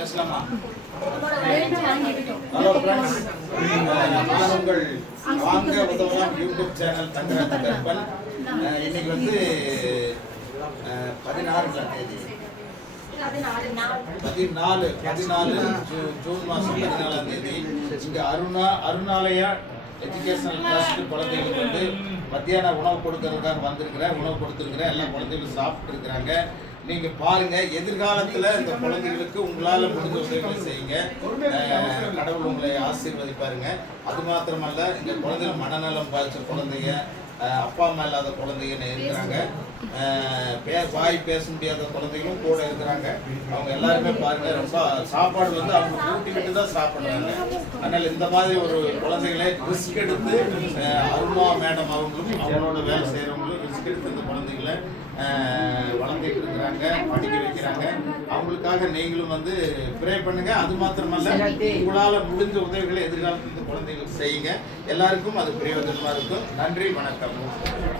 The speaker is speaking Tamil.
பேசலாமா? ஹலோ ஃப்ரெண்ட்ஸ், நான் உங்கள் வாங்க உதவலாம் யூடியூப் சேனல் தங்கராஜ் கற்பன். இன்னைக்கு வந்து 16 தேதி 14 ஜூன் மாதம் 14ஆம் தேதி இங்கே அருணாலயா எஜுகேஷனல் ட்ரஸ்ட் குழந்தைகளுக்கு வந்து மத்தியான உணவு கொடுக்கறதுக்காக வந்திருக்கிறேன். உணவு கொடுத்துருக்கிறேன். எல்லா குழந்தைகளும் சாப்பிட்டு இருக்கிறாங்க. நீங்க பாருங்க, எதிர்காலத்துல இந்த குழந்தைகளுக்கு உங்களால முடிஞ்ச உதவிகளை செய்யுங்க. கடவுள் உங்களை ஆசீர்வதிப்பாருங்க. அது மாத்திரமல்ல, இந்த குழந்தைகள் மனநலம் பாதிச்ச குழந்தைங்க, அப்பா அம்மா இல்லாத குழந்தைங்க இருக்கிறாங்க. வாய் பேச முடியாத குழந்தைகளும் கூட இருக்கிறாங்க. அவங்க எல்லாருமே பாருங்க, ரொம்ப சாப்பாடு வந்து அவங்க கூட்டிக்கிட்டு தான் சாப்பிடுறாங்க. அதனால இந்த மாதிரி ஒரு குழந்தைகளை ரிஸ்க் எடுத்து அருமா மேடம் அவங்களும் அவங்களோட வேலை செய்யறவங்களும் ரிஸ்க் எடுத்து இந்த குழந்தைகளை வளர்ந்துட்டு இருக்கிறாங்க, படிக்க வைக்கிறாங்க. அவங்களுக்காக நீங்களும் வந்து ப்ரே பண்ணுங்க. அது மாத்திரமல்ல, உங்களால முடிஞ்ச உதவிகளை எதிர்காலத்தில் இந்த குழந்தைகளுக்கு செய்யுங்க. எல்லாருக்கும் அது பிரயோஜனமா இருக்கும். நன்றி, வணக்கம்.